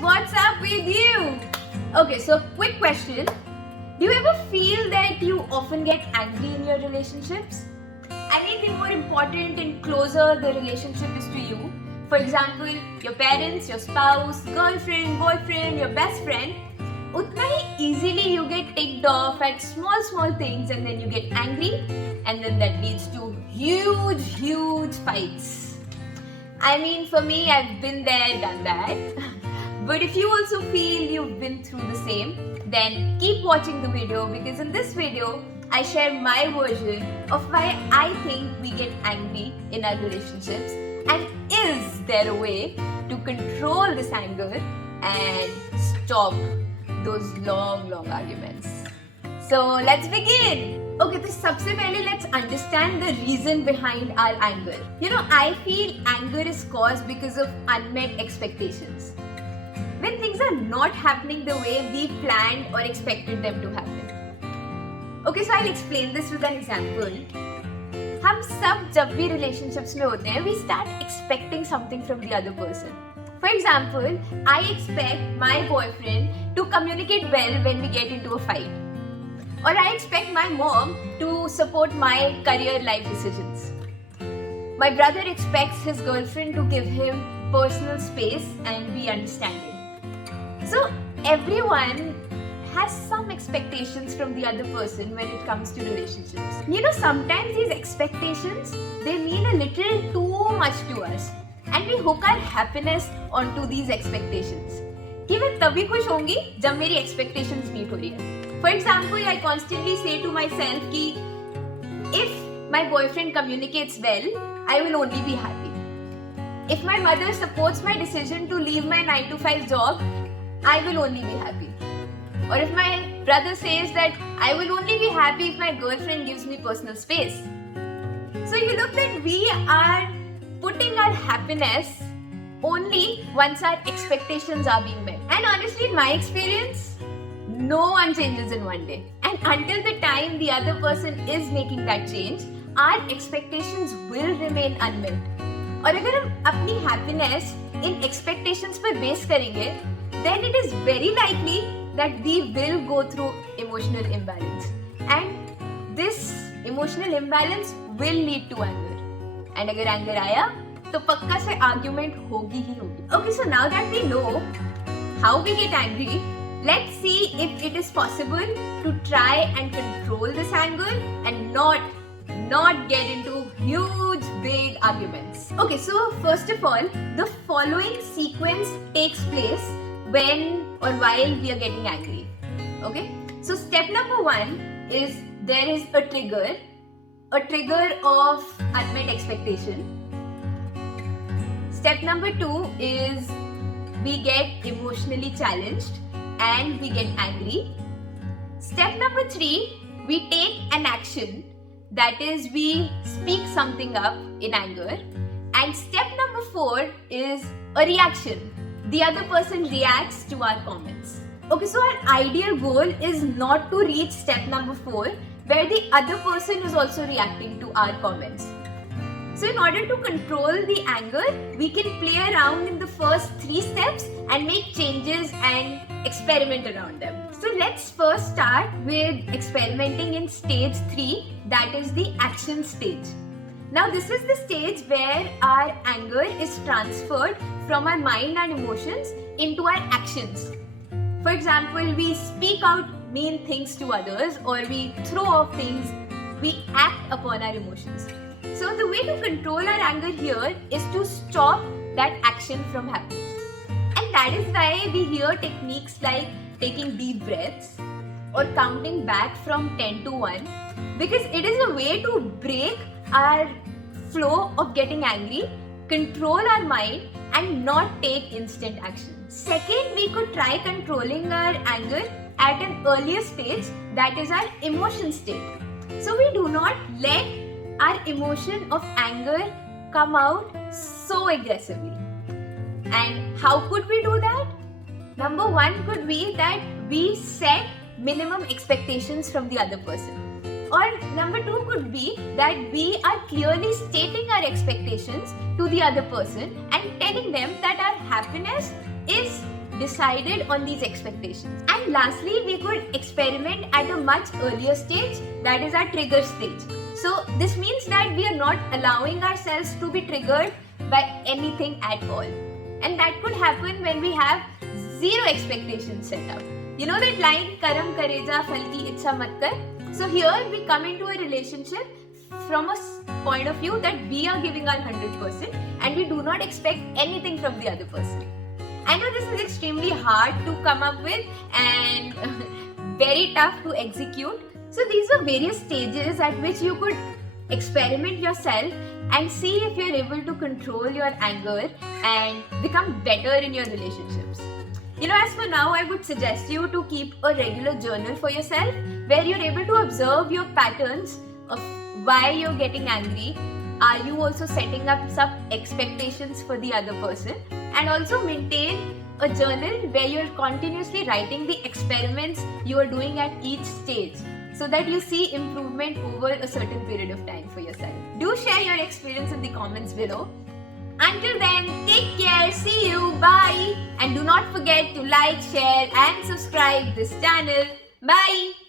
what's up with you? Okay, so quick question. Do you ever feel that you often get angry in your relationships? I mean, the more important and closer the relationship is to you, for example, your parents, your spouse, girlfriend, boyfriend, your best friend, utna hi easily you get ticked off at small things and then you get angry and then that leads to huge fights. I mean, for me, I've been there, done that. But if you also feel you've been through the same, then keep watching the video, because in this video, I share my version of why I think we get angry in our relationships, and is there a way to control this anger and stop those long arguments. So let's begin. Okay, तो सबसे पहले let's understand the reason behind our anger. You know, I feel anger is caused because of unmet expectations. When things are not happening the way we planned or expected them to happen. Okay, so I'll explain this with an example. हम सब जब भी relationships में होते हैं, we start expecting something from the other person. For example, I expect my boyfriend to communicate well when we get into a fight. Or I expect my mom to support my career life decisions. My brother expects his girlfriend to give him personal space and be understanding. So everyone has some expectations from the other person when it comes to relationships. You know, sometimes these expectations, they mean a little too much to us. And we hook our happiness onto these expectations. कि मैं तभी खुश होंगी जब मेरी expectations meet हो रही है. For example, I constantly say to myself कि if my boyfriend communicates well, I will only be happy. If my mother supports my decision to leave my 9-to-5 job, I will only be happy. Or if my brother says that I will only be happy if my girlfriend gives me personal space. So you look that we are putting our happiness only once our expectations are being met. And honestly, in my experience, no one changes in one day. And until the time the other person is making that change, our expectations will remain unmet. और अगर हम अपनी happiness in expectations पर base करेंगे, then it is very likely that we will go through emotional imbalance. And this emotional imbalance will lead to anger. And अगर anger आया, तो पक्का से argument होगी ही होगी. Okay, so now that we know how we get angry, let's see if it is possible to try and control this anger and not get into huge big arguments. Okay, so first of all, the following sequence takes place when or while we are getting angry. Okay, so step number 1 is there is a trigger of unmet expectation. Step number 2 is we get emotionally challenged and we get angry. Step number 3, we take an action, that is we speak something up in anger. And step number 4 is a reaction. The other person reacts to our comments. Okay, so our ideal goal is not to reach step number 4, where the other person is also reacting to our comments. So in order to control the anger, we can play around in the first 3 steps and make changes and experiment around them. So let's first start with experimenting in stage 3, that is the action stage. Now this is the stage where our anger is transferred from our mind and emotions into our actions. For example, we speak out mean things to others, or we throw off things, we act upon our emotions. So the way to control our anger here is to stop that action from happening. And that is why we hear techniques like taking deep breaths or counting back from 10 to 1, because it is a way to break our flow of getting angry, control our mind and not take instant action. Second, we could try controlling our anger at an earlier stage, that is our emotion state. So we do not let our emotion of anger come out so aggressively. And how could we do that? Number 1 could be that we set minimum expectations from the other person. Or number 2 could be that we are clearly stating our expectations to the other person and telling them that our happiness is decided on these expectations. And lastly, we could experiment at a much earlier stage, that is our trigger stage. So this means that we are not allowing ourselves to be triggered by anything at all. And that could happen when we have zero expectations set up. You know that line, karam kareja phal ki ichha mat kar? So here we come into a relationship from a point of view that we are giving our 100% and we do not expect anything from the other person. I know this is extremely hard to come up with and very tough to execute. So these are various stages at which you could experiment yourself and see if you're able to control your anger and become better in your relationships. You know, as for now, I would suggest you to keep a regular journal for yourself where you're able to observe your patterns of why you're getting angry. Are you also setting up some expectations for the other person? And also maintain a journal where you're continuously writing the experiments you are doing at each stage so that you see improvement over a certain period of time for yourself. Do share your experience in the comments below. Until then, take care, see you, bye, and do not forget to like, share and subscribe this channel. Bye!